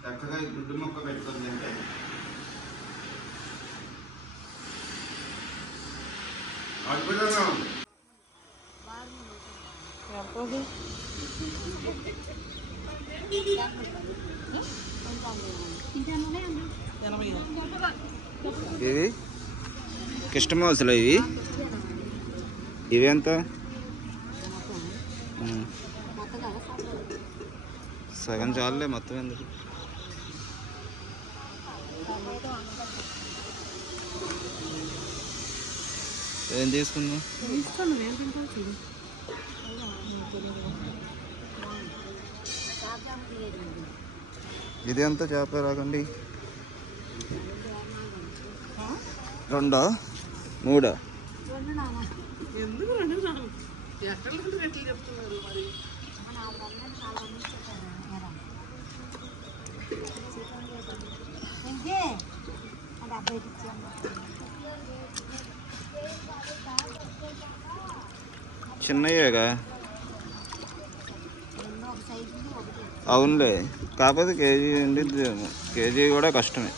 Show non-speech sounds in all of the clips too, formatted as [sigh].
చక్కగా ఈ గుడ్డు మొక్క పెట్టుకుంది అంటే అద్భుతంగా ఉంది. ఇవి కిష్టమౌసులు ఇవి? ఇవి ఎంత. సగం చాలులే మొత్తం ఎందుకు? ఏం తీసుకుందాం ఇది ఎంత చేప రాకండి రెండా మూడా చెప్తున్నారు చిన్నయ్యేగా? అవునులే. కాకపోతే కేజీ ఉండిద్దేమో. కేజీ కూడా కష్టమే.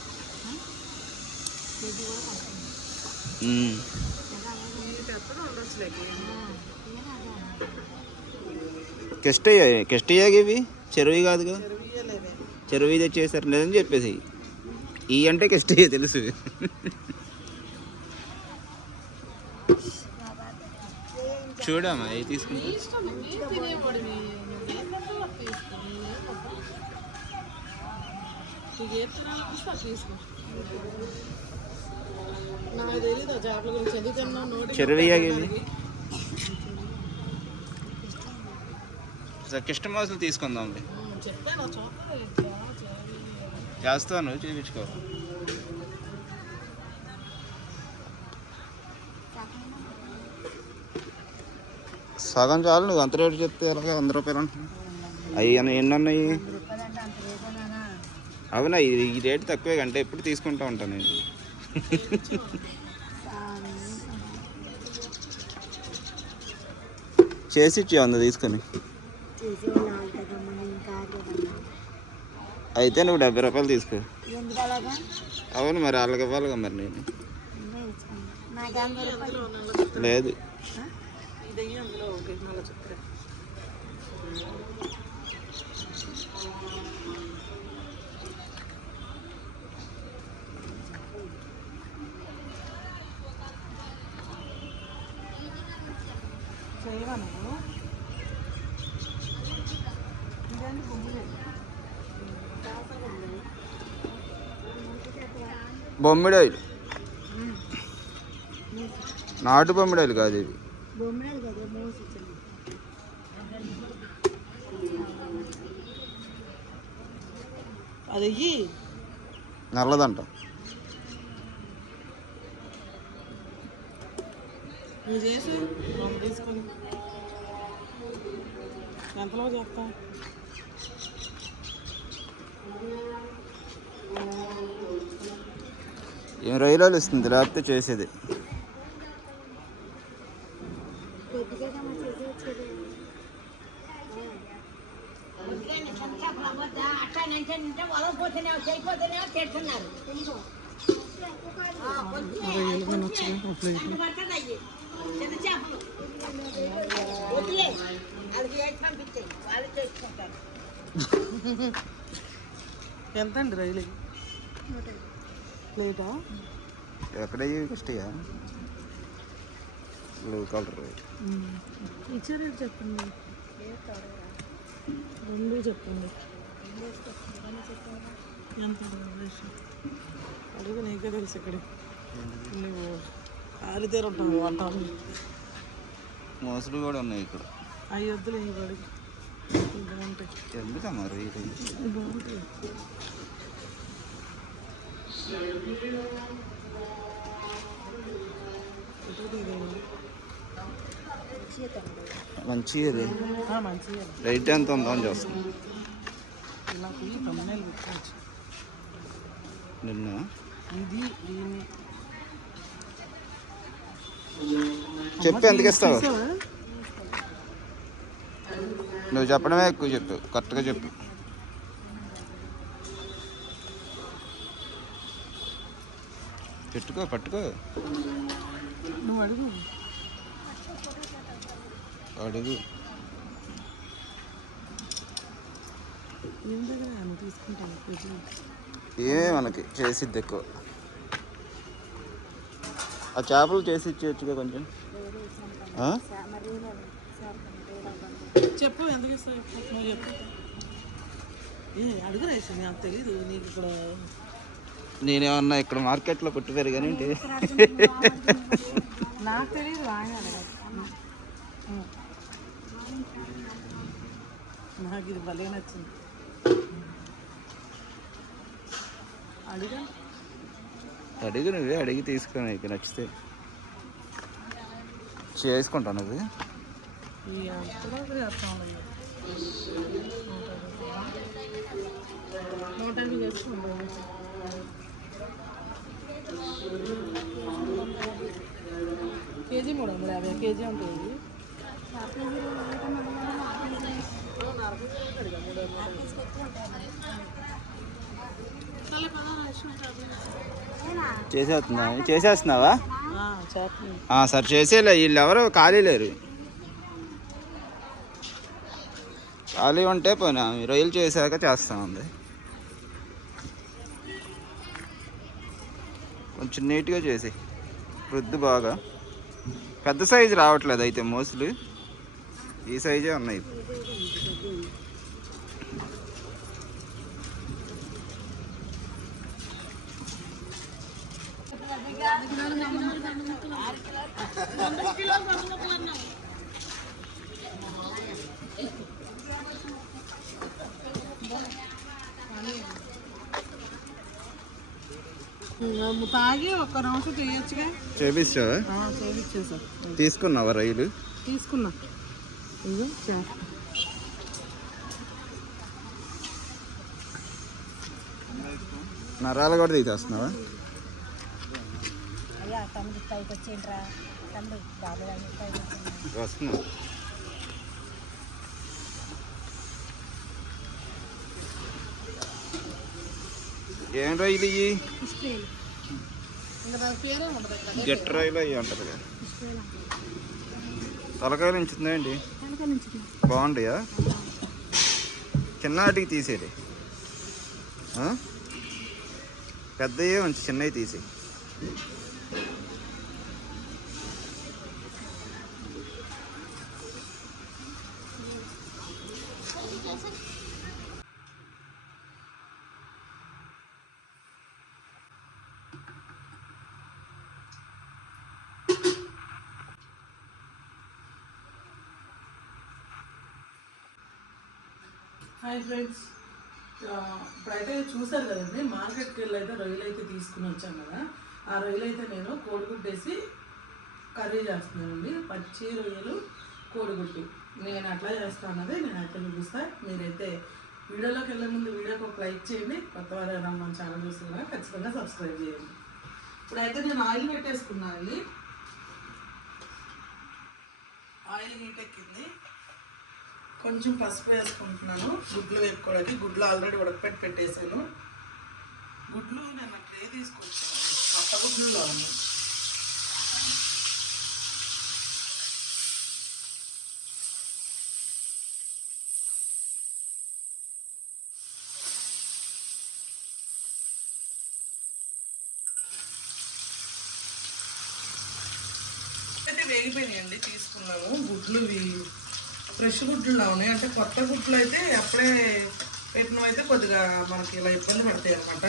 కెస్టయ్యా కెస్టయ్యాగా ఇవి చెరువు కాదుగా? చెరువు తెచ్చేసారు లేదని చెప్పేసి. ఈ అంటే కెస్టయ్యా తెలుసు చూడమ్మా అవి తీసుకుంటా ఇష్టం నువ్వే తినేవాడివి నువ్వేంటంటే అది తీసుకో నీకు ఏ తినాలనిపిస్తే అది తీసుకో నాకు తెలీదు ఆ చేపల గురించి ఎందుకు చూడమ్మా ఏ తీసుకుంటా కిష్టం హౌస్లు తీసుకుందాంలే చేస్తాను చూపించుకో. సగం చాలు నువ్వు అంత రేటు చెప్తే ఎలాగ వంద రూపాయలు అంటున్నావు? అవి అన్న ఎన్ని ఉన్నాయి అవునా ఇది ఈ రేటు తక్కువే కంటే ఎప్పుడు తీసుకుంటా ఉంటాను నేను? చేసి ఇచ్చి వంద తీసుకొని. అయితే నువ్వు డెబ్బై రూపాయలు తీసుకో. అవును మరి వాళ్ళకి ఇవ్వాలిగా మరి నేను. లేదు. ఇది అందులో ఒకటి మళ్ళీ చేయవా నువ్వు? బొమ్మిడాయిలు. నాటు బొమ్మిడాయిలు కాదు ఇవి. అది ఇయ్యి నల్లదంట ఎంతలో ఏం రైలు ఇస్తుంది లేకపోతే చేసేది రొయ్యలు నచ్చగా ఒక ప్లేట్ ఎంత అండి రైలు ప్లేటా ఇష్టయా బ్లూ కలర్ ఇచ్చే రేట్ చెప్పండి. రెండు చెప్పండి. ఎంత? అడుగు నీకే తెలుసు ఇక్కడ. నువ్వు ఆరితేరు ఉంటావు వంట మోసలు కూడా ఉన్నాయి ఇక్కడ. అవి వద్దులే ఈ పడికి బాగుంటాయి. ఎందుకమ్మా రొయ్యలు బాగుంటాయి. మంచి రేట్ ఎంత ఉందో అని చూస్తుంది నిన్న? చెప్పు ఎందుకు ఇస్తావు? నువ్వు చెప్పడమే ఎక్కువ చెప్పు కరెక్ట్గా చెప్పు. పెట్టుకో పట్టుకో. నువ్వు అడుగు. అడుగు. ఏమే మనకి చేసిద్ది ఎక్కువ. ఆ చేపలు చేసి ఇచ్చేయచ్చుగా కొంచెం? చెప్పు ఎందుకు చెప్పు నువ్వు చెప్పు. ఏ అడుగు రేషన్ నాకు తెలీదు నీకు ఇక్కడ నేనేమన్నా ఇక్కడ మార్కెట్లో పెరిగాను నాకు ఇది భలే నచ్చింది. అడిగా? అడుగు నువ్వే అడిగి తీసుకో నీకు నచ్చితే. చేసుకుంటాను నువ్వు. ఈ అంతలో చేస్తాం నూట యాభై చేసుకుంటాం కేజీ మూడు వందల యాభై కేజీ ఉంటుంది చేసేస్తున్నా చేసేస్తున్నావా? సరే చేసేలే వీళ్ళు ఎవరు ఖాళీ లేరు. ఖాళీ ఉంటే పోయినా రొయ్యలు చేశాక చేస్తామంది. కొంచెం నీట్గా చేసి రుద్దు బాగా. పెద్ద సైజు రావట్లేదు అయితే మోస్ట్లీ. ఈ సైజే ఉన్నాయి. తాగి ఒక్క నిమిషం చేయొచ్చుగా? చేపిస్తావా చేయించేసా తీసుకున్నావా రొయ్యలు తీసుకున్నా. ఇదిగో చేప నరాలు కూడా తీసేస్తున్నావా? అయ్యా ఏం రొయ్యలు ఇవి జట్ రొయ్యలు అవి అంటారు కదా. తలకాయలు కనుక నుంచి బాగుంటాయా? చిన్నటికి తీసేది. పెద్దయే ఉంచి చిన్నవి తీసి హాయ్ ఫ్రెండ్స్. ఇప్పుడైతే చూసారు కదండి మార్కెట్కి వెళ్ళి అయితే రొయ్యలు అయితే తీసుకుని వచ్చాను కదా. ఆ రొయ్యలు అయితే నేను కోడిగుడ్డేసి కర్రీ చేస్తున్నానండి. పచ్చి రొయ్యలు కోడిగుడ్డు. నేను అట్లా చేస్తాను అన్నది నేను అయితే చూపిస్తాను మీరైతే వీడియోలోకి వెళ్ళే ముందు వీడియోకి ఒక లైక్ చేయండి. కొత్త వారు ఏదైనా మన ఛానల్ చూస్తున్నా ఖచ్చితంగా సబ్స్క్రైబ్ చేయండి. ఇప్పుడైతే నేను ఆయిల్ పెట్టేసుకున్నాను ఆయిల్ హీట్ ఎక్కింది. కొంచెం పసుపు వేసుకుంటున్నాను. గుడ్లు వేపుకోవడానికి గుడ్లు ఆల్రెడీ ఉడకపెట్టి పెట్టేశాను గుడ్లు నేను ట్రే తీసుకొచ్చాను? గుడ్లు అయితే వేగిపోయినాయండి తీసుకున్నాను గుడ్లు ఫ్రెష్ గుడ్లు ఉన్నాయి. అంటే కొత్త గుడ్లు అయితే అప్పుడే పెట్టినవి అయితే కొద్దిగా మనకి ఇలా ఇబ్బంది పడతాయి అనమాట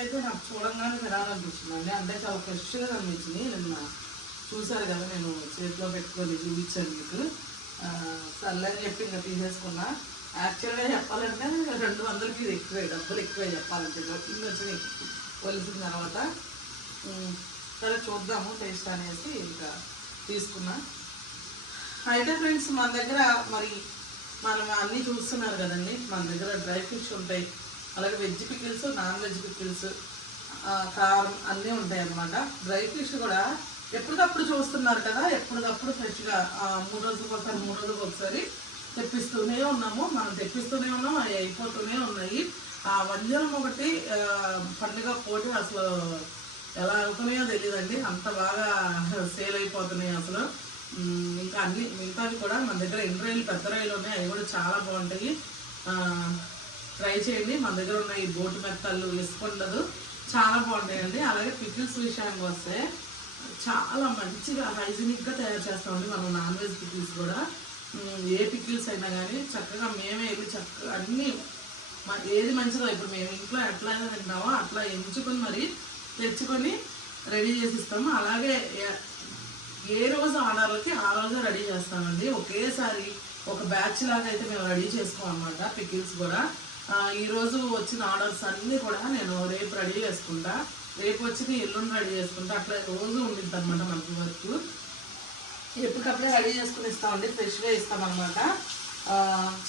అయితే నాకు చూడంగానే తినాలనిపించింది అండి అంటే చాలా ఫ్రెష్గా కనిపించింది. నిన్న చూసారు కదా నేను చేతిలో పెట్టుకొని చూపించాను మీకు. ఆ, సర్లే అని చెప్పి ఇంకా తీసేసుకున్నా. యాక్చువల్గా చెప్పాలంటే రెండు వందల మీద ఎక్కువే డబ్బులు ఎక్కువే చెప్పాలంటే. ఇన్ని వచ్చినాయి. కొలిసిన తర్వాత. సరే చూద్దాము టేస్ట్ అనేసి ఇంకా తీసుకున్నా. అయితే ఫ్రెండ్స్ మన దగ్గర మరి మనం అన్నీ చూస్తున్నారు కదండి. మన దగ్గర డ్రై ఫ్రూట్స్ ఉంటాయి. అలాగే veg pickles non veg pickles కారం అన్నీ ఉంటాయి అన్నమాట డ్రై ఫిష్ కూడా ఎప్పటికప్పుడు చూస్తున్నారు కదా ఎప్పటికప్పుడు ఫ్రెష్గా మూడు రోజులకు ఒకసారి మూడు రోజులకు ఒకసారి తెప్పిస్తూనే ఉన్నాము. మనం తెప్పిస్తూనే ఉన్నాం అవి అయిపోతూనే ఉన్నాయి. ఆ వంజనం ఒకటి పండుగ పోటీ అసలు ఎలా అవుతున్నాయో తెలియదండి అంత బాగా సేల్ అయిపోతున్నాయి అసలు. ఇంకా అన్ని మిగతావి కూడా మన దగ్గర ఎన్ని రైలు పెద్ద రైలు ఉన్నాయి. అవి కూడా చాలా బాగుంటాయి. ట్రై చేయండి. మన దగ్గర ఉన్న ఈ బోటు మెత్తలు ఇసుకుండదు చాలా బాగుంటాయండి. అలాగే పికిల్స్ విషయానికి వస్తే చాలా మంచిగా హైజీనిక్గా తయారు చేస్తామండి మనం నాన్ వెజ్ పికిల్స్ కూడా. ఏ పికిల్స్ అయినా కానీ చక్కగా మేమే వెళ్ళి చక్కగా అన్నీ మ- ఏది మంచిదో ఇప్పుడు మేము ఇంట్లో ఎట్లా అయితే తింటామో అట్లా ఎంచుకొని మరి తెచ్చుకొని రెడీ చేసి ఇస్తాము అలాగే ఏ- ఏ రోజు ఆర్డర్లకి ఆ రోజు రెడీ చేస్తామండి. ఒకేసారి ఒక బ్యాచ్ లాగా అయితే మేము రెడీ చేసుకోమన్నమాట పికిల్స్ కూడా. ఈరోజు వచ్చిన ఆర్డర్స్ అన్నీ కూడా నేను రేపు రెడీ చేసుకుంటా. రేపు వచ్చిన ఎల్లుండి రెడీ చేసుకుంటా. అట్లా రోజు ఉండిద్ది అనమాట మనకి వర్క్. ఎప్పటికప్పుడే రెడీ చేసుకుని ఇస్తామండి ఫ్రెష్గా ఇస్తామన్నమాట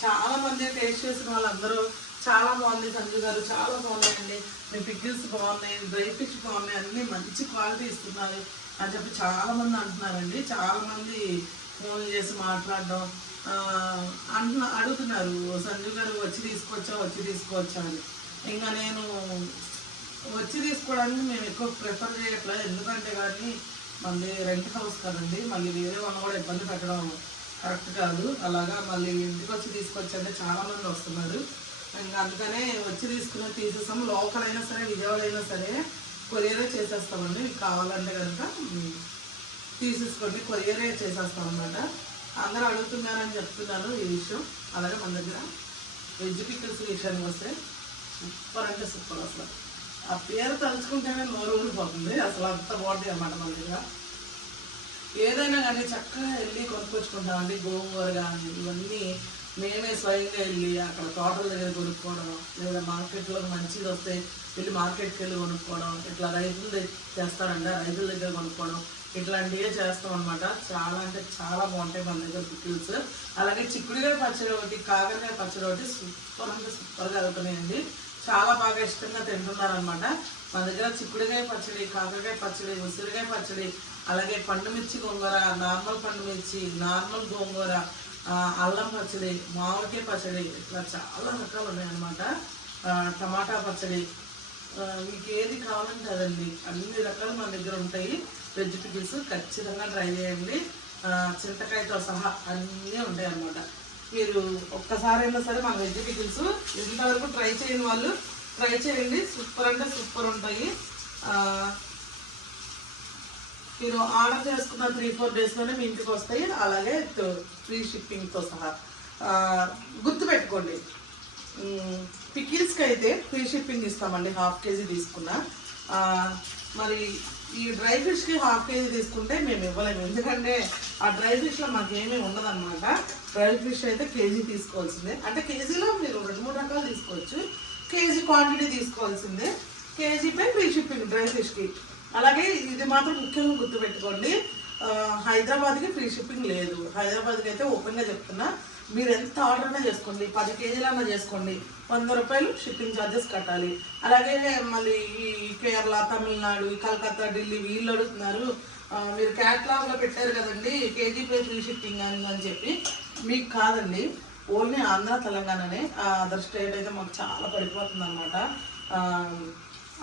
చాలామంది టేస్ట్ చేసిన వాళ్ళందరూ చాలా బాగుంది సంజు గారు చాలా బాగున్నాయండి. మీ పికిల్స్ బాగున్నాయి డ్రై ఫిష్ బాగున్నాయి అన్నీ మంచి క్వాలిటీ ఇస్తున్నారు అని చెప్పి చాలామంది అంటున్నారండి. చాలామంది ఫోన్ చేసి మాట్లాడడం అంటు అడుగుతున్నారు. సంజు గారు వచ్చి తీసుకొచ్చా వచ్చి తీసుకొచ్చా అని. ఇంకా నేను వచ్చి తీసుకోవడానికి మేము ఎక్కువ ప్రిఫర్ చేయట్లేదు ఎందుకంటే కానీ మళ్ళీ రెంట్ హౌస్ కదండి. మళ్ళీ వేరే వాళ్ళని కూడా ఇబ్బంది పెట్టడం కరెక్ట్ కాదు. అలాగా మళ్ళీ ఇంటికి వచ్చి తీసుకొచ్చంటే చాలామంది వస్తున్నారు. ఇంకా అందుకనే వచ్చి తీసుకుని తీసేస్తాం లోకల్ అయినా సరే విజయవాడ అయినా సరే కొరియరే చేసేస్తామండి. కావాలంటే కనుక తీసేసుకోండి. కొరియరే చేసేస్తాం అన్నమాట. అందరూ అడుగుతున్నారని చెప్తున్నాను ఈ విషయం. అలాగే మన దగ్గర వెజ్ పికిల్స్ విషయానికి వస్తే సూపర్ అంటే సూపర్ అసలు. ఆ పేరు తలుచుకుంటేనే నోరు ఊడిపోతుంది అసలు అంత బాగుంటాయి అన్నమాట మన దగ్గర. ఏదైనా కానీ చక్కగా వెళ్ళి కొనుక్కొచ్చుకుంటామండి. గోంగూర కానీ ఇవన్నీ మేమే స్వయంగా వెళ్ళి అక్కడ తోటల దగ్గర కొనుక్కోవడం లేదా మార్కెట్లో మంచిది వస్తే వెళ్ళి మార్కెట్కి వెళ్ళి కొనుక్కోవడం ఇట్లా రైతులు తె- తెస్తారండి రైతుల దగ్గర కొనుక్కోవడం ఇట్లాంటివే చేస్తాం అనమాట చాలా అంటే చాలా బాగుంటాయి మన దగ్గర పికిల్స్ అలాగే చిక్కుడుకాయ పచ్చడి ఒకటి కాకరకాయ పచ్చడి ఒకటి సూపర్ అంటే సూపర్గా అవుతున్నాయండి చాలా బాగా ఇష్టంగా తింటున్నారనమాట మన దగ్గర చిక్కుడుకాయ పచ్చడి కాకరకాయ పచ్చడి ఉసిరికాయ పచ్చడి అలాగే పండు మిర్చి గోంగూర నార్మల్ పండు మిర్చి నార్మల్ గోంగూర అల్లం పచ్చడి మామిడికాయ పచ్చడి ఇట్లా చాలా రకాలు ఉన్నాయన్నమాట. టమాటా పచ్చడి మీకు ఏది కావాలంటే అదండి. అన్ని రకాలు మన దగ్గర ఉంటాయి. వెజిటేబుల్స్ ఖచ్చితంగా ట్రై చేయండి. చింతకాయతో సహా అన్నీ ఉంటాయి అన్నమాట మీరు ఒక్కసారైనా సరే మన వెజిటేబుల్స్ ఇంతవరకు ట్రై చేయని వాళ్ళు ట్రై చేయండి. సూపర్ అంటే సూపర్ ఉంటాయి. మీరు ఆర్డర్ చేసుకున్న త్రీ ఫోర్ డేస్లోనే మీ ఇంటికి వస్తాయి. అలాగే ఫ్రీ షిప్పింగ్తో సహా. గుర్తుపెట్టుకోండి. పికిల్స్కి అయితే ఫ్రీ షిప్పింగ్ ఇస్తామండి హాఫ్ కేజీ తీసుకున్నా. మరి ఈ డ్రై ఫిష్కి హాఫ్ కేజీ తీసుకుంటే మేము ఇవ్వలేము. ఎందుకంటే ఆ డ్రై ఫిష్లో మాకేమీ ఉండదన్నమాట. డ్రై ఫిష్ అయితే కేజీ తీసుకోవాల్సిందే. అంటే కేజీలో మీరు రెండు మూడు రకాలు తీసుకోవచ్చు. కేజీ క్వాంటిటీ తీసుకోవాల్సిందే. కేజీపై ఫ్రీ షిప్పింగ్ డ్రై ఫిష్కి. అలాగే ఇది మాత్రం ముఖ్యంగా గుర్తుపెట్టుకోండి. హైదరాబాద్కి ఫ్రీ షిప్పింగ్ లేదు. హైదరాబాద్కి అయితే ఓపెన్గా చెప్తున్నా. మీరు ఎంత ఆర్డర్ అయినా చేసుకోండి. పది కేజీలన్నా చేసుకోండి. వంద రూపాయలు షిప్పింగ్ ఛార్జెస్ కట్టాలి. అలాగే మళ్ళీ ఈ కేరళ తమిళనాడు కలకత్తా ఢిల్లీ వీళ్ళు అడుగుతున్నారు. మీరు క్యాట్లాగ్లో పెట్టారు కదండి కేజీ పై ఫ్రీ షిప్పింగ్ అని అని చెప్పి. మీకు కాదండి. ఓన్లీ ఆంధ్ర తెలంగాణనే. అదర్ స్టేట్ అయితే మాకు చాలా పడిపోతుంది అనమాట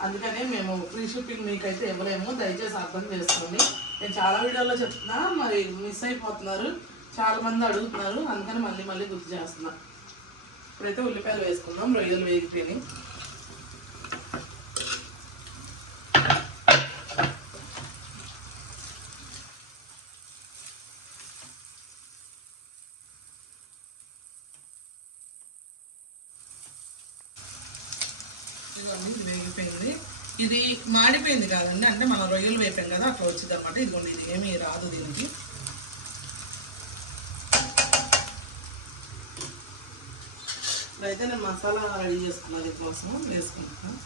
అందుకనే మేము ఫ్రీ షిప్పింగ్ మీకైతే ఇవ్వలేము. దయచేసి అర్థం చేసుకోండి. నేను చాలా వీడియోలో చెప్తున్నా మరి మిస్ అయిపోతున్నారు. చాలా మంది అడుగుతున్నారు అందుకని మళ్ళీ మళ్ళీ గుర్తు చేస్తున్నా. ఇప్పుడైతే ఉల్లిపాయలు వేసుకుందాం రొయ్యలు వేగిపోయినాయి. వేగిపోయింది. ఇది మాడిపోయింది కాదండి అంటే మనం రొయ్యలు వేపాం కదా అట్లా వచ్చింది అనమాట ఇదిగోండి ఇది ఏమీ రాదు దీనికి. అయితే నేను మసాలా రెడీ చేసుకున్నది కోసం వేసుకుంటాను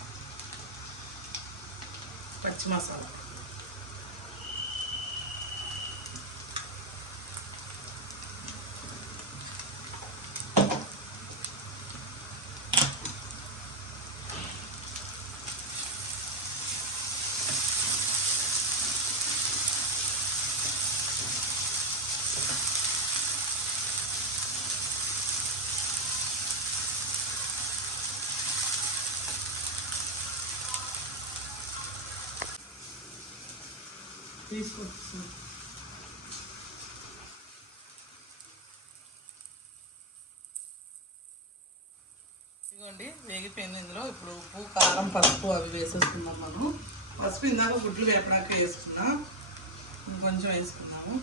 పచ్చి మసాలా. తీసుకొచ్చి ఇదిగోండి వేగిపోయింది ఇందులో. ఇప్పుడు ఉప్పు కారం పసుపు అవి వేసేసుకుందాం మనం పసుపు ఇందాక గుడ్లు వేపడాక వేసుకున్నాం. కొంచెం వేసుకున్నాము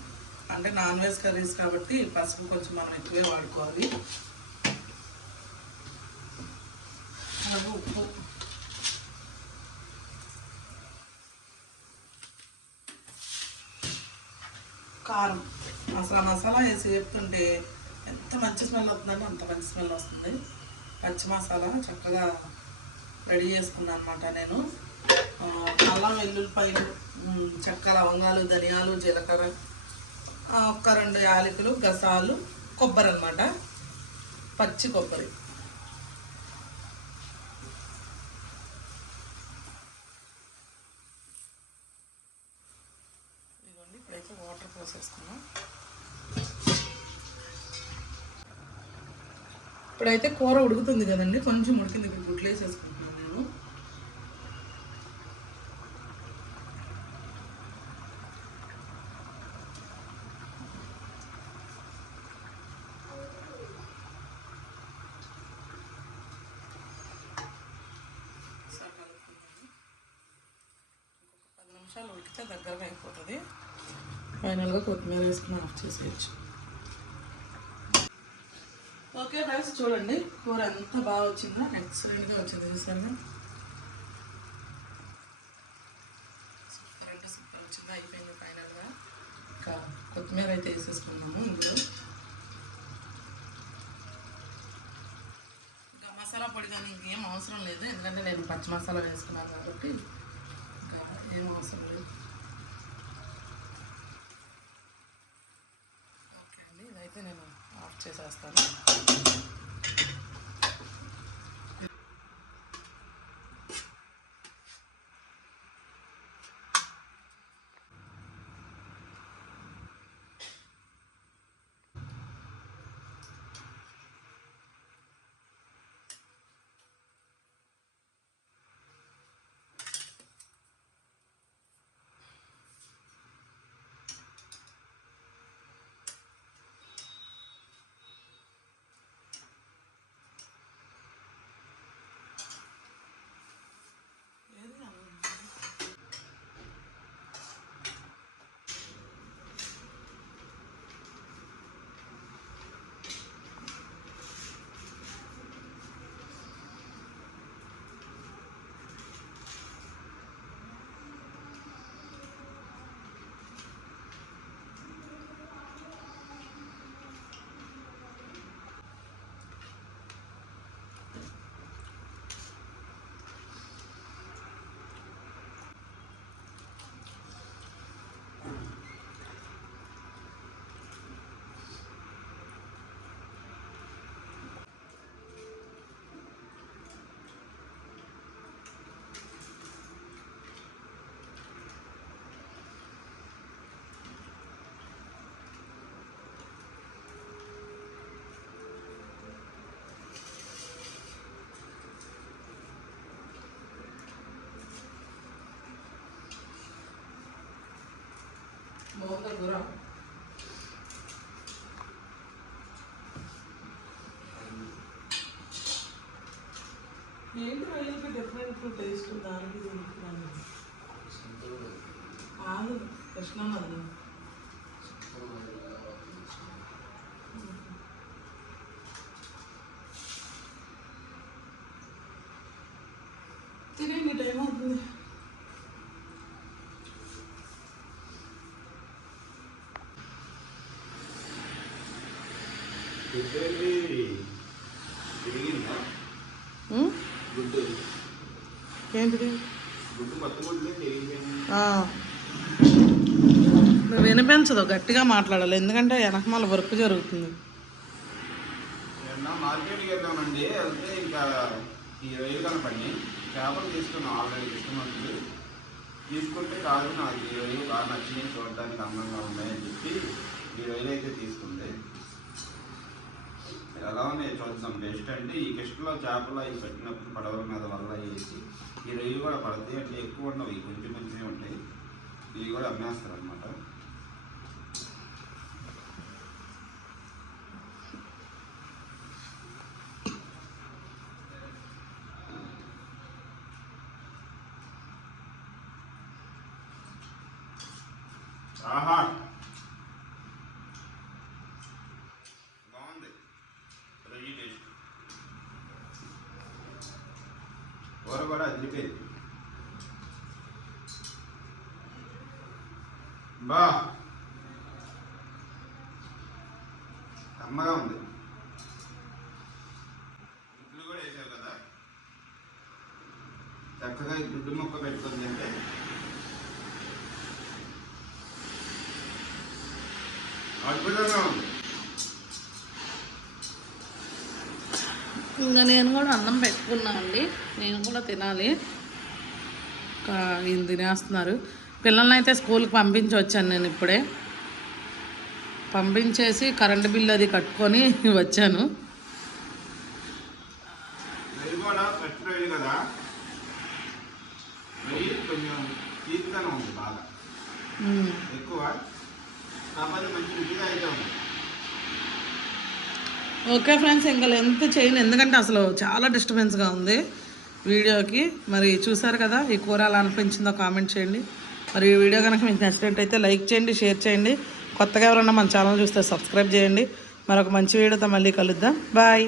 అంటే నాన్ వెజ్ కర్రీస్ కాబట్టి పసుపు కొంచెం మనం ఎక్కువే వాడుకోవాలి. అలాగే ఉప్పు. కారం. అసలు మసాలా వేసి చెప్తుంటే ఎంత మంచి స్మెల్ వస్తుందంటే అంత మంచి స్మెల్ వస్తుంది. పచ్చి మసాలా చక్కగా రెడీ చేసుకున్నాను అనమాట నేను అల్లం వెల్లుల్లిపాయలు ఉమ్, చెక్క లవంగాలు ధనియాలు జీలకర్ర ఒక్క రెండు యాలకులు గసాలు కొబ్బరి అనమాట పచ్చి కొబ్బరి. ఇదిగోండి వాటర్ పోసేసుకున్నాం. ఇప్పుడైతే కూర ఉడుకుతుంది కదండి కొంచెం ఉడికింది ఇప్పుడు గుడ్లు వేసేసుకుంటున్నాను నేను ఒకసారి పది నిమిషాలు ఉడికితే దగ్గర ఫైనల్గా కొత్తిమీర వేసుకుని ఆఫ్ చేసేయచ్చు. ఓకే ఫ్రెండ్స్ చూడండి. కూర ఎంత బాగా వచ్చిందో ఎక్సలెంట్గా వచ్చింది. చూసాను సూపర్ అంటే సూపర్ వచ్చిందో. అయిపోయింది ఫైనల్గా. ఇంకా కొత్తిమీర అయితే వేసేసుకున్నాము ఇందులో. ఇంకా మసాలా పొడి కానీ ఇంకేం అవసరం లేదు. ఎందుకంటే నేను పచ్చి మసాలా వేసుకున్నాను కాబట్టి ఇంకా ఏం అవసరం లేదు. బాగుందా కూర ఏంటి డిఫరెంట్ టేస్ట్ దానికి కాదు కృష్ణమ్మది ఏంటిది. నువ్వు వినిపించదు గట్టిగా మాట్లాడాలి. ఎందుకంటే వెనకమాల వర్క్ జరుగుతుంది. మార్కెట్కి వెళ్తే ఇంకా ఈ రొయ్యలు కనపడి చేపలు తీసుకున్నాం ఆల్రెడీ తీసుకుంటే కాదు నాకు ఈ రొయ్యలు బాగా నచ్చినాయి చూడడానికి అందంగా ఉన్నాయని చెప్పి ఈ రొయ్యలు అయితే తీసుకుంది. ఎలా ఉన్నాయి చూద్దాం బెస్ట్ అంటే ఈ కిష్టలో చేపలు అవి పెట్టినప్పుడు పడవల మీద వల్ల వేసి ఈ రొయ్యలు కూడా పడతాయి. అంటే ఎక్కువ ఉండవు ఇవి కొంచెం కొంచెమే ఉంటాయి. ఇవి కూడా అమ్మేస్తారు అనమాట ఆహా బాగుంది రొయ్యి టేస్ట్ కూర కూడా అదిరిపోయింది. బా. అమ్మగా ఉంది గుడ్లు కూడా వేసావు కదా చక్కగా ఈ గుడ్డు ముక్క పెట్టుకుంది అంటే అద్భుతంగా ఉంది ఇంకా నేను కూడా అన్నం పెట్టుకున్నా అండి. నేను కూడా తినాలి. ఈయన తినేస్తున్నారు. పిల్లల్ని అయితే స్కూల్కి పంపించి వచ్చాను నేను ఇప్పుడే. పంపించేసి కరెంటు బిల్ అది కట్టుకొని [laughs] వచ్చాను. రొయ్యి కూడా ఫ్రెష్ రొయ్యి కదా రొయ్యి కొంచెం తీపిగానే ఉంది బాగా మ్మ్. ఎక్కువ కాకపోతే మంచి రుచిగా అయితే ఉంది ఓకే ఫ్రెండ్స్ ఇంకా లెంత్ చేయను ఎందుకంటే అసలు చాలా డిస్టర్బెన్స్గా ఉంది వీడియోకి. మరి చూసారు కదా ఈ కూర ఎలా అనిపించిందో కామెంట్ చేయండి. మరి ఈ వీడియో కనుక మీకు నచ్చినట్టయితే లైక్ చేయండి షేర్ చేయండి. కొత్తగా ఎవరన్నా మన ఛానల్ చూస్తే సబ్స్క్రైబ్ చేయండి. మరొక మంచి వీడియోతో మళ్ళీ కలుద్దాం. బాయ్